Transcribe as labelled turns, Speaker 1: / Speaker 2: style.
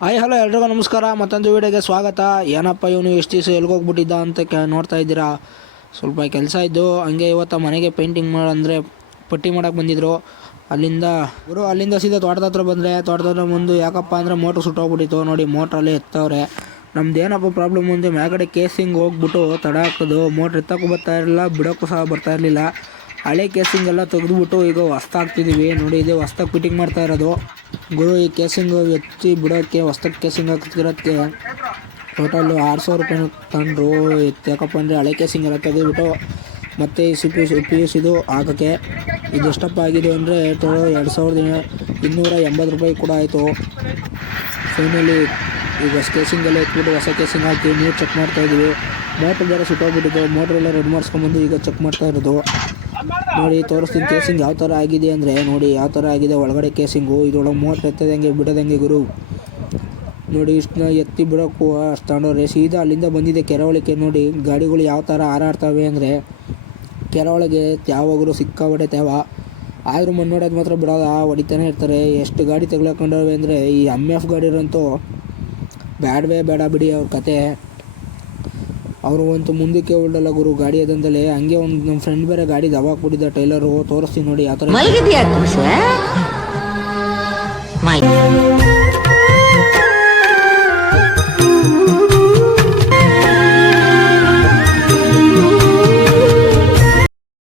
Speaker 1: Hi, hello ಎಲ್ರಿಗೂ ನಮಸ್ಕಾರ. ಮತ್ತೊಂದು ವೀಡಿಯೋಗೆ ಸ್ವಾಗತ. ಏನಪ್ಪ ಇವನು ಎಷ್ಟು ದಿವಸ ಎಲ್ಗೋಗ್ಬಿಟ್ಟಿದ್ದ ಅಂತ ಕೆ, ನೋಡ್ತಾ ಇದ್ದೀರಾ? ಸ್ವಲ್ಪ ಕೆಲಸ ಇದ್ದು, ಹಂಗೆ ಇವತ್ತು ಮನೆಗೆ ಪೇಂಟಿಂಗ್ ಮಾಡಂದರೆ ಪಟ್ಟಿ ಮಾಡೋಕೆ ಬಂದಿದ್ರು. ಅಲ್ಲಿಂದ, ಗುರು, ಅಲ್ಲಿಂದ ಸೀದಾ ತೋಟದ ಹತ್ರ ಬಂದರೆ, ತೋಟದ ಹತ್ರ ಬಂದು ಯಾಕಪ್ಪ ಅಂದರೆ ಮೋಟ್ರ್ ಸುಟ್ಟೋಗ್ಬಿಟ್ಟಿತ್ತು. ನೋಡಿ ಮೋಟ್ರಲ್ಲಿ ಎತ್ತವ್ರೆ. ನಮ್ದು ಏನಪ್ಪ ಪ್ರಾಬ್ಲಮ್ ಅಂದರೆ ಮ್ಯಾಗಡೆ ಕೇಸಿಂಗ್ ಹೋಗ್ಬಿಟ್ಟು ತಡ ಹಾಕೋದು. ಮೋಟ್ರ್ ಎತ್ತಕ್ಕೂ ಬರ್ತಾ ಇರಲಿಲ್ಲ, ಬಿಡೋಕ್ಕೂ ಸಹ ಬರ್ತಾ ಇರಲಿಲ್ಲ. ಹಳೆ ಕೇಸಿಂಗ್ ಎಲ್ಲ ತೆಗೆದುಬಿಟ್ಟು ಈಗ ಹೊಸ್ತಾಗ್ತಿದ್ದೀವಿ ನೋಡಿ, ಇದೆ ಹೊಸ್ದಾಗಿ ಫಿಟ್ಟಿಂಗ್ ಮಾಡ್ತಾ ಇರೋದು. ಗುರು, ಈ ಕೇಸಿಂಗ್ ಎತ್ತಿ ಬಿಡೋಕ್ಕೆ, ಹೊಸ್ದಾಗಿ ಕೇಸಿಂಗ್ ಹಾಕ್ತಿರೋಕ್ಕೆ ಟೋಟಲ್ ಆರು ಸಾವಿರ ರೂಪಾಯಿ ತಂದರು. ಯಾಕಪ್ಪ ಅಂದರೆ ಹಳೆ ಕೇಸಿಂಗ್ ಎಲ್ಲ ತೆಗೆದುಬಿಟ್ಟು ಮತ್ತೆ ಈ C P U P U ಸಿದು ಹಾಕೋಕ್ಕೆ ಇದು ಎಷ್ಟಪ್ಪ ಆಗಿದೆ ಅಂದರೆ ಟೋಟಲ್ ಎರಡು ಸಾವಿರದ ಇನ್ನೂರ ಎಂಬತ್ತು ರೂಪಾಯಿ ಕೂಡ ಆಯಿತು. ಫೈನಲಿ ಈಗ ಹೊಸ ಕೇಸಿಂಗೆಲ್ಲ ಎತ್ಬಿಟ್ಟು ಹೊಸ ಕೇಸಿಂಗ್ ಹಾಕಿ ನೀರು ಚೆಕ್ ಮಾಡ್ತಾ ಇದೀವಿ. ಮೋಟ್ರ್ ಬೇರೆ ಸುಟ್ಟೋಗ್ಬಿಟ್ಟಿದ್ದು ಮೋಟ್ರೆಲ್ಲ ರೆಡ್ ರೆಡಿ ಮಾಡಿಸ್ಕೊಂಬಂದು ಈಗ ಚೆಕ್ ಮಾಡ್ತಾ ಇರೋದು. ನೋಡಿ, ತೋರಿಸ್ತೀನಿ, ಕೇಸಿಂಗ್ ಯಾವ ಥರ ಆಗಿದೆ ಅಂದರೆ, ನೋಡಿ, ಯಾವ ಥರ ಆಗಿದೆ ಒಳಗಡೆ ಕೇಸಿಂಗು. ಇದ್ರೊಳಗೆ ಮೂವತ್ತು ಎತ್ತದಂಗೆ, ಬಿಡೋದಂಗೆ ಗುರು. ನೋಡಿ, ಇಷ್ಟನ್ನ ಎತ್ತಿ ಬಿಡೋಕ್ಕೂ ಅಷ್ಟು ಸೀದಾ ಅಲ್ಲಿಂದ ಬಂದಿದೆ ಕೆರೆವಳಿಕೆ. ನೋಡಿ, ಗಾಡಿಗಳು ಯಾವ ಥರ ಹಾರಾಡ್ತವೆ ಅಂದರೆ, ಕೆರೆವಳಿಗೆ ಯಾವಾಗಲೂ ಸಿಕ್ಕಾಬಟ್ಟೆ ತೇವ ಆದರೂ ಮಣ್ಣೊಡೆದು ಮಾತ್ರ ಬಿಡೋದ, ಹೊಡಿತಾನೆ ಇರ್ತಾರೆ. ಎಷ್ಟು ಗಾಡಿ ತೆಗ್ಲಾಕೊಂಡವೆ ಅಂದರೆ, ಈ ಎಂ ಎಫ್ ಗಾಡಿರಂತೂ ಬ್ಯಾಡವೇ ಬೇಡ ಬಿಡಿ ಅವ್ರ ಕತೆ. ಅವರು ಅಂತೂ ಮುಂದಕ್ಕೆ ಹೊಡಲ್ಲ ಗುರು ಗಾಡಿ ಅದಂದಲೇ ಹಂಗೆ ಒಂದು ನಮ್ಮ ಫ್ರೆಂಡ್ ಬೇರೆ ಗಾಡಿ ದವಾಕ್ಬಿಟ್ಟಿದ್ದ ಟೈಲರು ತೋರಿಸ್ತೀನಿ ನೋಡಿ ಆ ಥರ